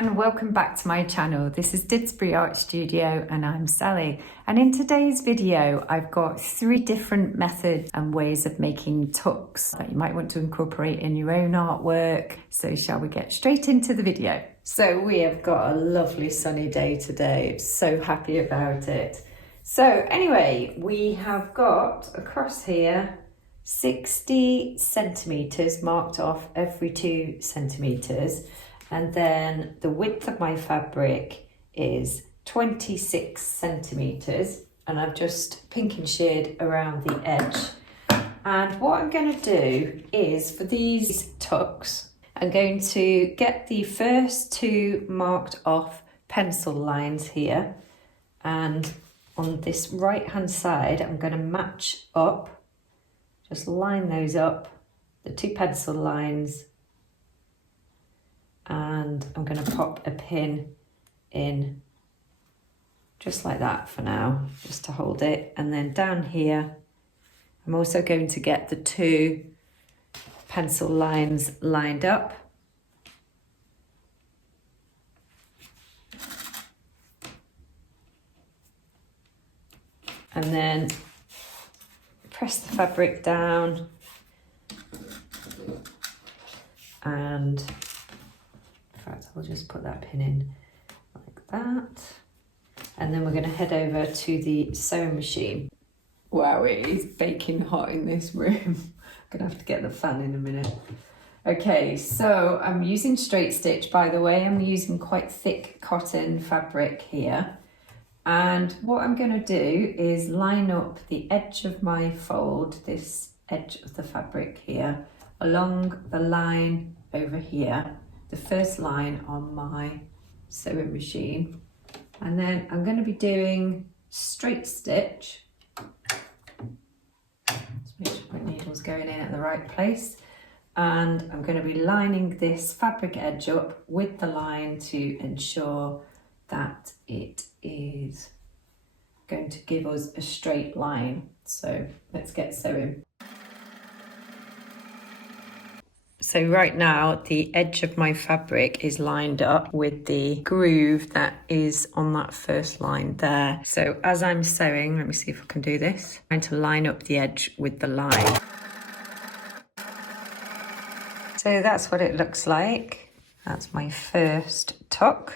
and welcome back to my channel. This is Didsbury Art Studio and I'm Sally. And in today's video, I've got 3 different methods and ways of making tucks that you might want to incorporate in your own artwork. So shall we get straight into the video? So we have got a lovely sunny day today. So happy about it. So anyway, we have got across here 60 centimeters marked off every 2 centimeters, and then the width of my fabric is 26 centimeters, and I've just pink and shade around the edge. And what I'm going to do is, for these tucks, I'm going to get the first 2 marked off pencil lines here, and on this right hand side I'm going to match up. Just line those up, the 2 pencil lines, and I'm going to pop a pin in just like that for now, just to hold it. And then down here, I'm also going to get the 2 pencil lines lined up. And then press the fabric down, and in fact I'll just put that pin in like that, and then we're going to head over to the sewing machine. Wow, it is baking hot in this room. I'm gonna have to get the fan in a minute. Okay, so I'm using straight stitch, by the way. I'm using quite thick cotton fabric here. And what I'm going to do is line up the edge of my fold, this edge of the fabric here, along the line over here, the first line on my sewing machine. And then I'm going to be doing straight stitch. Just make sure my needle's going in at the right place. And I'm going to be lining this fabric edge up with the line to ensure that it is going to give us a straight line. So let's get sewing. So right now the edge of my fabric is lined up with the groove that is on that first line there. So as I'm sewing, let me see if I can do this. I'm trying to line up the edge with the line. So that's what it looks like. That's my first tuck.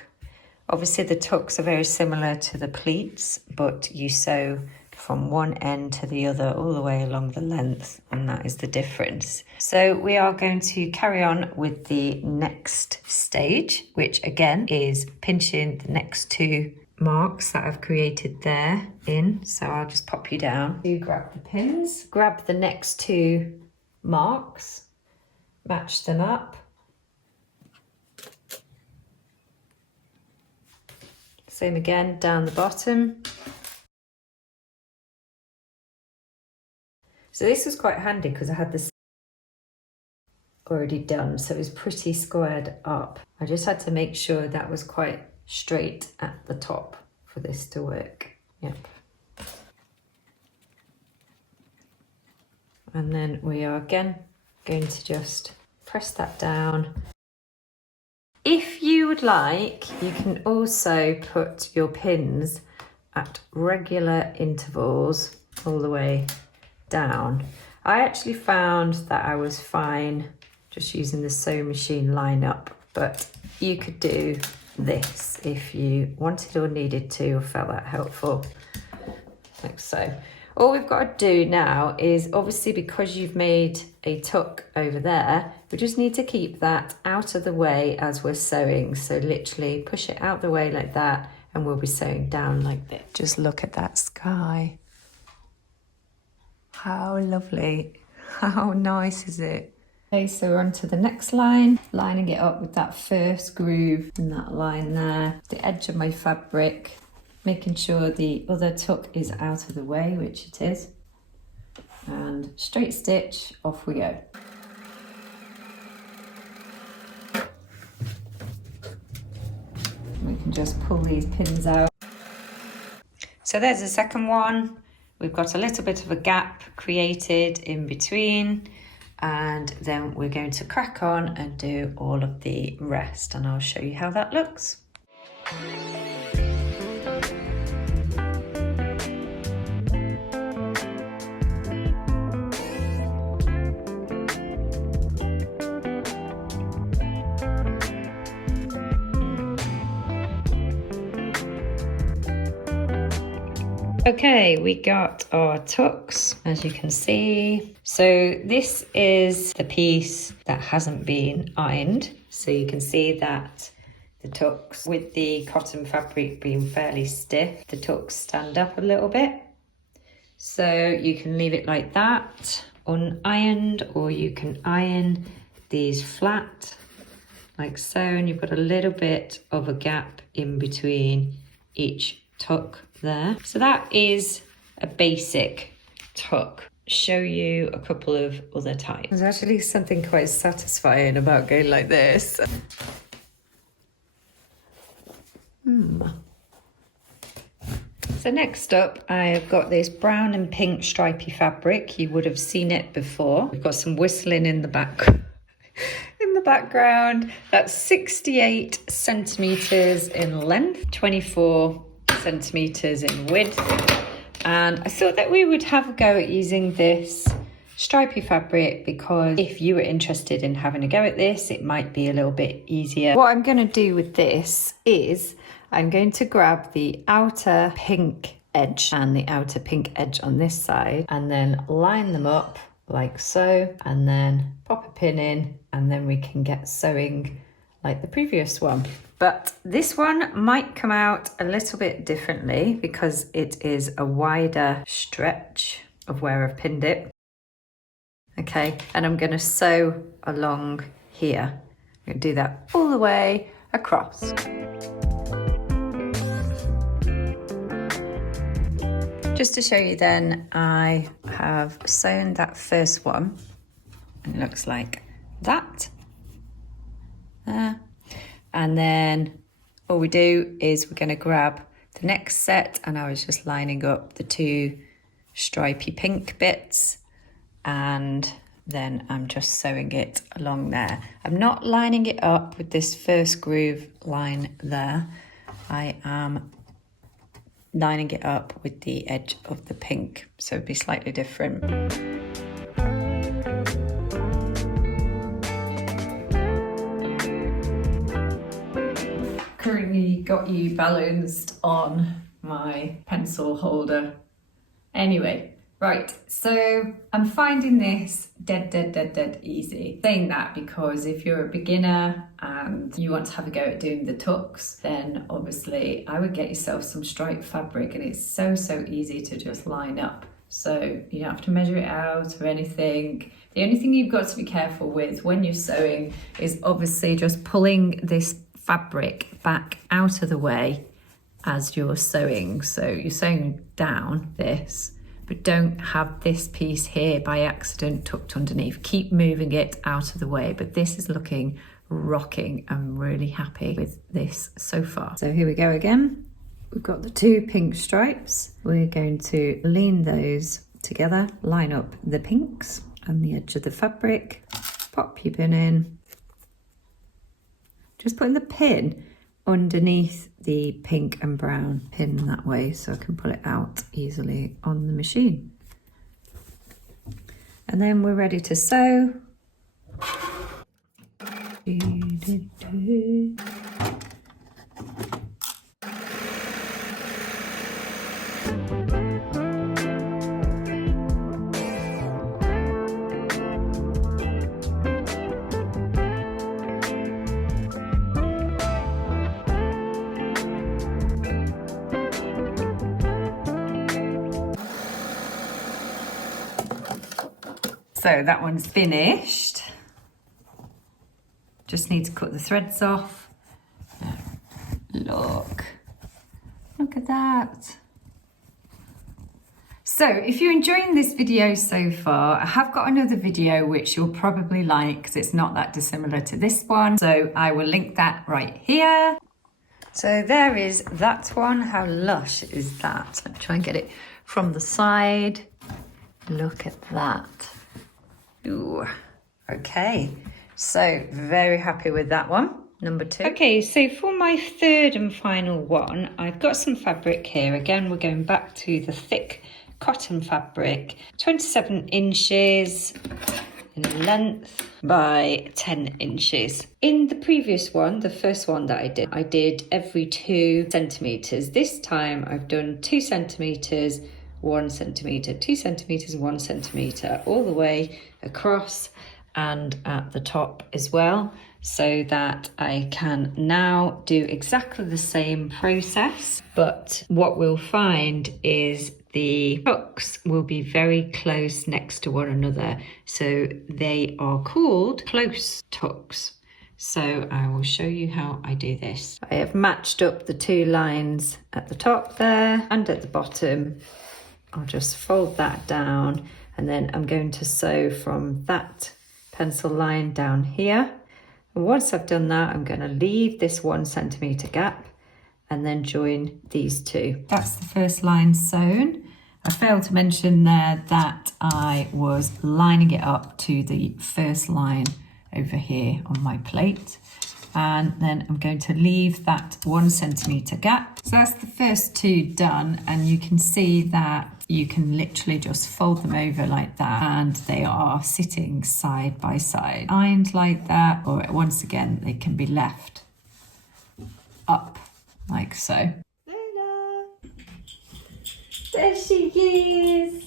Obviously the tucks are very similar to the pleats, but you sew from one end to the other all the way along the length, and that is the difference. So we are going to carry on with the next stage, which again is pinching the next 2 marks that I've created there in. So I'll just pop you down. You grab the pins, grab the next 2 marks, match them up. Same again down the bottom. So this was quite handy because I had this already done, so it was pretty squared up. I just had to make sure that was quite straight at the top for this to work. Yep. And then we are again going to just press that down. If you would like, you can also put your pins at regular intervals all the way down. I actually found that I was fine just using the sewing machine line up, but you could do this if you wanted or needed to or felt that helpful, like so. All we've got to do now is, obviously because you've made a tuck over there, we just need to keep that out of the way as we're sewing. So literally push it out the way like that, and we'll be sewing down like this. Just look at that sky. How lovely. How nice is it? Okay, so we're on to the next line, lining it up with that first groove in that line there, the edge of my fabric, making sure the other tuck is out of the way, which it is, and straight stitch, off we go. We can just pull these pins out. So there's the second one. We've got a little bit of a gap created in between, and then we're going to crack on and do all of the rest, and I'll show you how that looks. Okay, we got our tucks, as you can see. So this is the piece that hasn't been ironed. So you can see that the tucks, with the cotton fabric being fairly stiff, the tucks stand up a little bit. So you can leave it like that, unironed, or you can iron these flat, like so, and you've got a little bit of a gap in between each tuck there. So that is a basic tuck. Show you a couple of other types. There's actually something quite satisfying about going like this. So next up, I've got this brown and pink stripy fabric. You would have seen it before. We've got some whistling in the back. In the background. That's 68 centimeters in length, 24 centimeters in width, and I thought that we would have a go at using this stripy fabric because if you were interested in having a go at this, it might be a little bit easier. What I'm going to do with this is I'm going to grab the outer pink edge and the outer pink edge on this side and then line them up like so, and then pop a pin in, and then we can get sewing like the previous one. But this one might come out a little bit differently because it is a wider stretch of where I've pinned it. Okay, and I'm going to sew along here. I'm going to do that all the way across. Just to show you then, I have sewn that first one, and it looks like that. There. And then all we do is we're going to grab the next set, and I was just lining up the two stripy pink bits, and then I'm just sewing it along there. I'm not lining it up with this first groove line there. I am lining it up with the edge of the pink, so it'd be slightly different. Currently got you balanced on my pencil holder. Anyway, right, so I'm finding this dead easy. Saying that because if you're a beginner and you want to have a go at doing the tucks, then obviously I would get yourself some striped fabric, and it's so easy to just line up. So you don't have to measure it out or anything. The only thing you've got to be careful with when you're sewing is obviously just pulling this fabric back out of the way as you're sewing. So you're sewing down this, but don't have this piece here by accident tucked underneath. Keep moving it out of the way, but this is looking rocking. I'm really happy with this so far. So here we go again. We've got the two pink stripes. We're going to lean those together, line up the pinks and the edge of the fabric, pop your pin in. Just putting the pin underneath the pink and brown pin that way so I can pull it out easily on the machine. And then we're ready to sew. So that one's finished. Just need to cut the threads off. Look at that. So if you're enjoying this video so far, I have got another video which you'll probably like because it's not that dissimilar to this one. So I will link that right here. So there is that one. How lush is that? I'll try and get it from the side. Look at that. Ooh, Okay, so very happy with that one. Number 2. Okay, so for my third and final one, I've got some fabric here. Again, we're going back to the thick cotton fabric, 27 inches in length by 10 inches. In the previous one, the first one that I did every 2 centimeters. This time I've done 2 centimeters, 1 centimeter, 2 centimeters, 1 centimeter, all the way across and at the top as well, so that I can now do exactly the same process. But what we'll find is the tucks will be very close next to one another, so they are called close tucks. So I will show you how I do this. I have matched up the 2 lines at the top there and at the bottom. I'll just fold that down, and then I'm going to sew from that pencil line down here. And once I've done that, I'm going to leave this 1 centimeter gap and then join these 2. That's the first line sewn. I failed to mention there that I was lining it up to the first line over here on my plate. And then I'm going to leave that 1 centimeter gap. So that's the first 2 done, and you can see that you can literally just fold them over like that, and they are sitting side by side, ironed like that, or once again they can be left up like so. Lola, there she is.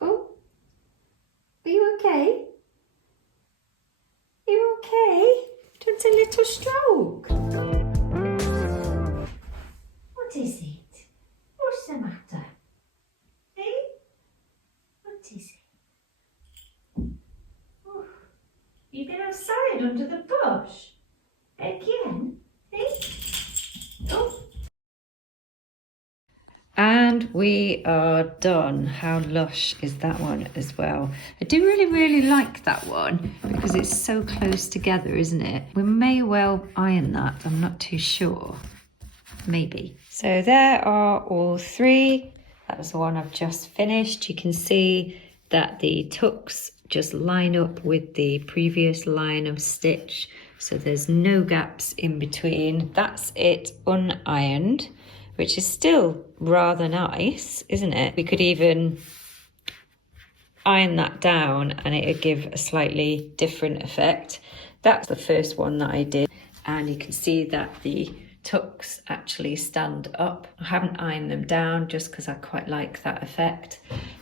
Oh, are you okay? You okay? Just a little stroke. What is it? What's the matter? Hey? What is it? Oh, you've been outside under the bush? Again? Hey? Oh. And we are done. How lush is that one as well? I do really like that one because it's so close together, isn't it? We may well iron that, I'm not too sure. Maybe. So there are all 3. That was the one I've just finished. You can see that the tucks just line up with the previous line of stitch, so there's no gaps in between. That's it unironed, which is still rather nice, isn't it? We could even iron that down and it would give a slightly different effect. That's the first one that I did, and you can see that the tucks actually stand up. I haven't ironed them down just because I quite like that effect.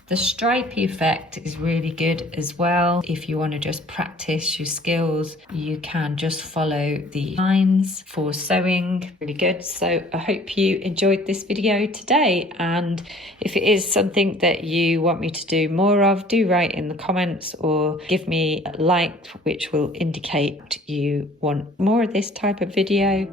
The stripey effect is really good as well. If you want to just practice your skills, you can just follow the lines for sewing. Really good. So I hope you enjoyed this video today, and if it is something that you want me to do more of, do write in the comments or give me a like, which will indicate you want more of this type of video.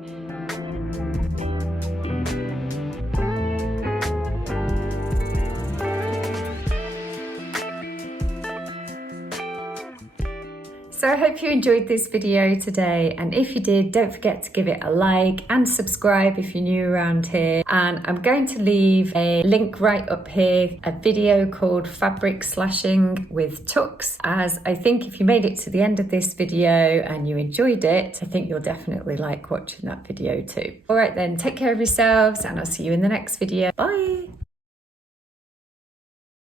So I hope you enjoyed this video today, and if you did, don't forget to give it a like and subscribe if you're new around here. And I'm going to leave a link right up here, a video called Fabric Slashing with Tucks, as I think if you made it to the end of this video and you enjoyed it, I think you'll definitely like watching that video too. All right then, take care of yourselves, and I'll see you in the next video. Bye.